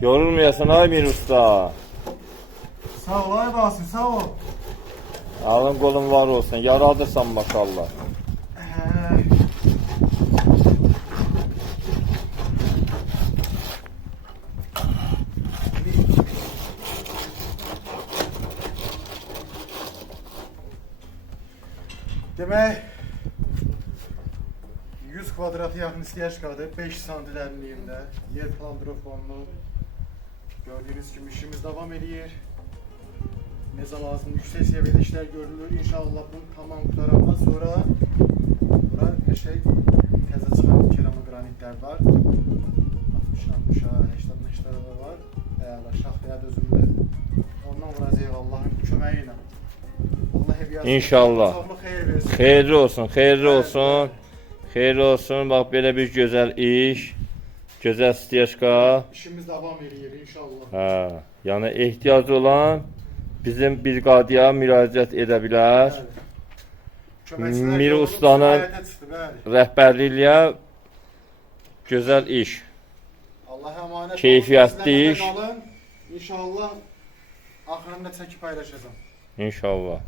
Yorulmayasın ay Mir usta. Sağ ol ay Basım, sağ ol. Alın kolun var olsun. Yaradırsan maşallah. Demek 100 kvadratı yakın istihkaçkadır, 5 santim derinliğinde, yer plandrofonlu. Gördüğünüz gibi işimiz devam ediyor. Meza lazım, yüksek seviyede işler görülür. İnşallah bunu tamam kurtarandan sonra burada her şey teze çıkan keramik granitler var. 60-60'a, 80-80'a da var. Eğer şahtaya dözümlü. Ondan vuracağıq Allah'ın köməyi ilə. Allah heviyasını İnşallah. xeyir versin. Xeyirli olsun, xeyirli olsun. Xeyirli olsun. Bax belə bir gözəl iş. Gözəl stiyajka. İşimiz devam ediyor inşallah. Hə, yəni ehtiyacı olan bizim briqadaya müraciət edə bilər. Mir ustanın rəhbərliyə gözəl iş. Allah'a emanet olun. Keyfiyyətli Bizlerle iş. kalın. İnşallah axırında çəkib paylaşacağım. İnşallah.